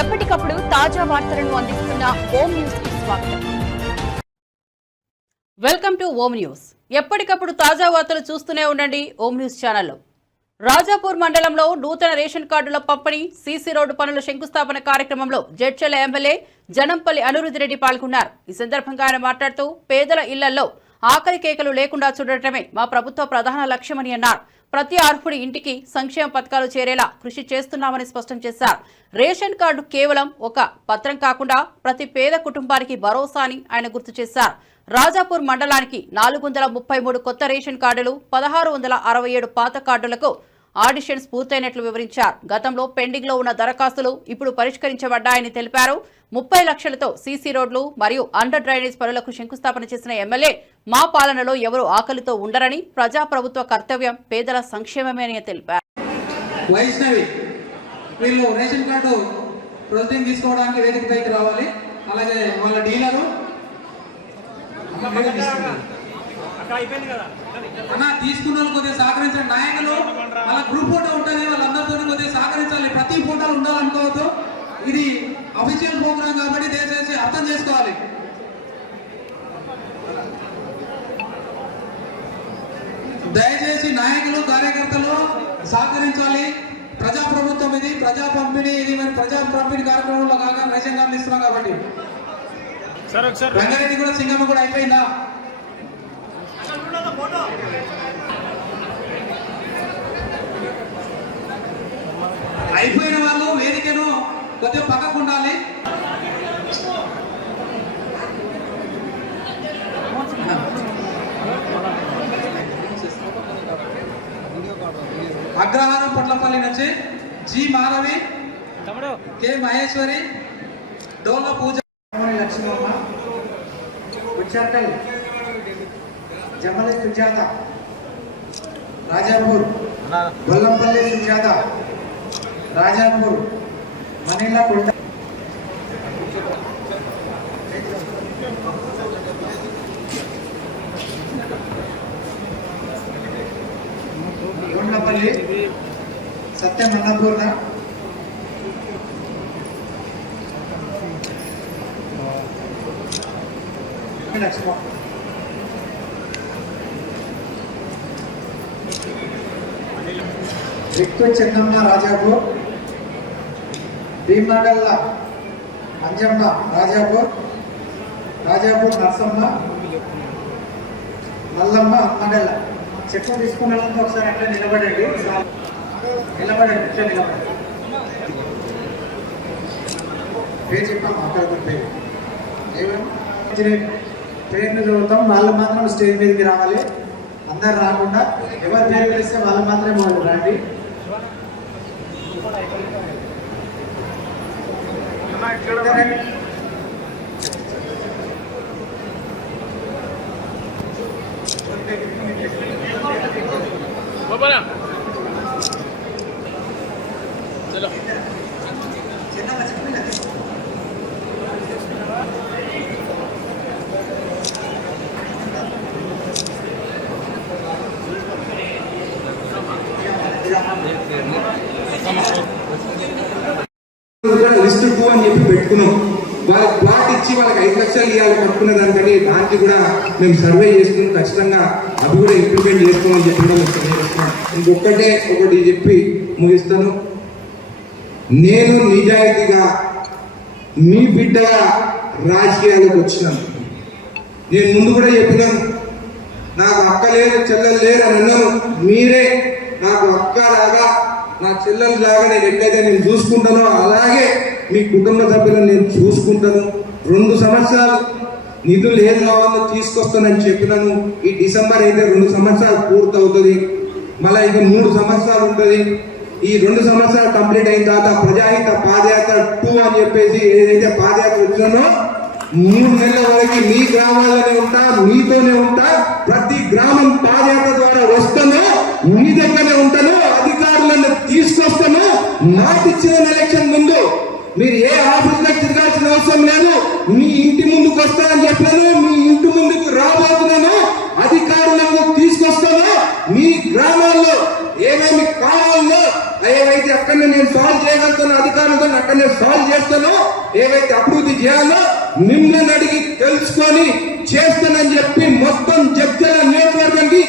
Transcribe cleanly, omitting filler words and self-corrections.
ఎప్పటికప్పుడు తాజా వార్తలను అందిస్తున్న ఓం న్యూస్ కి స్వాగతం. Welcome to Om news. ఎప్పటికప్పుడు తాజా వార్తలు చూస్తూనే ఉండండి ఓం న్యూస్ ఛానల్లో. రాజాపూర్ మండలంలో నూతన రేషన్ కార్డుల పంపిణీ, సీసీ రోడ్డు పనుల శంకుస్థాపన కార్యక్రమంలో జడ్చర్ల ఎమ్మెల్యే జనంపల్లి అనిరుద్ధ్ రెడ్డి పాల్గొన్నారు. ఈ సందర్భంగా ఆయన మాట్లాడుతూ పేదల ఇళ్లలో ఆకలి కేకలు లేకుండా చూడటమే మా ప్రభుత్వ ప్రధాన లక్ష్యమని అన్నారు. ప్రతి అర్హుడి ఇంటికి సంక్షేమ పథకాలు చేరేలా కృషి చేస్తున్నామని స్పష్టం చేశారు. రేషన్ కార్డు కేవలం ఒక పత్రం కాకుండా ప్రతి పేద కుటుంబానికి భరోసా అని ఆయన గుర్తు చేశారు. రాజాపూర్ మండలానికి 433 కొత్త రేషన్ కార్డులు, 1667 పాత కార్డులకు ఆడిషన్స్ పూర్తయినట్లు వివరించారు. గతంలో పెండింగ్ లో ఉన్న దరఖాస్తులు ఇప్పుడు పరిష్కరించబడ్డాయని తెలిపారు. 30 లక్షలతో సీసీ రోడ్లు మరియు అండర్ డ్రైనేజ్ పనులకు శంకుస్థాపన చేసిన ఎమ్మెల్యే మా పాలనలో ఎవరు ఆకలితో ఉండరని, ప్రజాప్రభుత్వ కర్తవ్యం పేదల సంక్షేమమే అని తెలిపారు. వైష్ణవి వీళ్ళు రేషన్ కార్డు ప్రొసీడింగ్ తీసుకోవడానికి వేదికపైకి రావాలి. అలాగే వాళ్ళ డీలరు అన్న తీసుకున్న వాళ్ళు కొద్దిగా సహకరించండి. నాయకులు వాళ్ళ గ్రూప్ ఫోటో ఉంటుంది, వాళ్ళందరితో కొద్దిగా సహకరించాలి. ప్రతి ఫోటోలు ఉండాలనుకోవద్దు. ఇది అఫీషియల్ ప్రోగ్రామ్ కాబట్టి దయచేసి అర్థం చేసుకోవాలి. దయచేసి నాయకులు కార్యకర్తలు సహకరించాలి. ప్రజాప్రభుత్వం ఇది, ప్రజా పంపిణీ ఇది. మరి ప్రజా పంపిణీ కార్యక్రమంలో కాగా రేషన్ కార్డులు ఇస్తున్నాం కాబట్టి రంగారెడ్డి కూడా సింగమ్మ కూడా అయిపోయిందా? అయిపోయిన వాళ్ళు వేదికను కొద్దిగా పక్కకు ఉండాలి. అగ్రహారం పొట్లపల్లి నుంచి జి మాధవి, కె మహేశ్వరి, డోల పూజ, లక్ష్మమ్మ, ఉచ్చర్కల్ జమలి సుజాత, రాజాపూర్ గొల్లంపల్లి సుజాత, రాజాపూర్ మనీలా కొండ, కొండపల్లి సత్యం అన్నపూర్ణ, లక్ష్మ, విక్కు చెన్నమ్మ, రాజాపూర్, భీమగల్ల అంజమ్మ, రాజాపూర్, రాజాపూర్ నర్సమ్మ, నల్లమ్మ, అమ్మగల్ల. చెక్కు తీసుకున్న వాళ్ళంతా ఒకసారి అట్లా నిలబడండి. నిలబడండి, ఇట్లా నిలబడండి. పేరు చెప్పాము అక్కడ పేరు పేరును చదువుతాం. వాళ్ళు మాత్రం స్టేజ్ మీదకి రావాలి. అందరు రాకుండా ఎవరు పేరు పిలిస్తే వాళ్ళు మాత్రమే వాళ్ళు రండి. లిస్ట్ 2 అని చెప్పి పెట్టుకున్నాం. వాళ్ళకి ప్లాట్ ఇచ్చి వాళ్ళకి 5 లక్షలు ఇవ్వాలి పట్టుకున్న దానికంటే దానికి కూడా మేము సర్వే చేసుకుని ఖచ్చితంగా అవి కూడా ఇంప్లిమెంట్ చేసుకోమని చెప్పి కూడా మేము సర్వే చేస్తున్నాం. ఒకటి చెప్పి ముగిస్తాను. నేను నిజాయితీగా మీ బిడ్డగా రాజకీయాలకు వచ్చినాను. నేను ముందు కూడా చెప్పినాను, నాకు అక్క లేదు చెల్లెలు లేరు అని అన్నాను. మీరే నాకు అక్కలాగా నా చెల్లెలాగా నేను ఎట్లయితే నేను చూసుకుంటానో అలాగే మీ కుటుంబ సభ్యులను నేను చూసుకుంటాను. 2 సంవత్సరాలు నిధులు ఏది కావాలో తీసుకొస్తానని చెప్పినాను. ఈ డిసెంబర్ అయితే 2 సంవత్సరాలు పూర్తవుతుంది. మళ్ళీ ఇది 3 సంవత్సరాలు ఉంటుంది. ఈ 2 సంవత్సరాలు కంప్లీట్ అయిన తర్వాత ప్రజాహిత పాదయాత్ర 2 అని చెప్పేసి ఏదైతే పాదయాత్ర వచ్చినానో 3 నెలల వరకు మీ గ్రామాల్లోనే ఉంటా, మీతోనే ఉంటా. ప్రతి గ్రామం పాదయాత్ర ద్వారా వస్తాను, మీ దగ్గరనే ఉంటాను, అధికారులను తీసుకొస్తాను. నాకు ఇచ్చిన ఎలక్షన్ ముందు మీరు ఏ ఆఫీసులకు తిరగాల్సిన అవసరం లేదు. మీ ఇంటి ముందుకు వస్తానని చెప్పాను, మీ ఇంటి ముందుకు రాబోతున్నాను, అధికారులను తీసుకొస్తాను. మీ గ్రామాల్లో ఏమేమి కావాలో ఏవైతే అక్కడనే నేను సాల్వ్ చేయగలుగుతాను, అధికారులతో అక్కడనే సాల్వ్ చేస్తానో, ఏవైతే అభివృద్ధి చేయాలో మిమ్మల్ని అడిగి తెలుసుకొని చేస్తానని చెప్పి మొత్తం జడ్చర్ల నియోజకవర్గానికి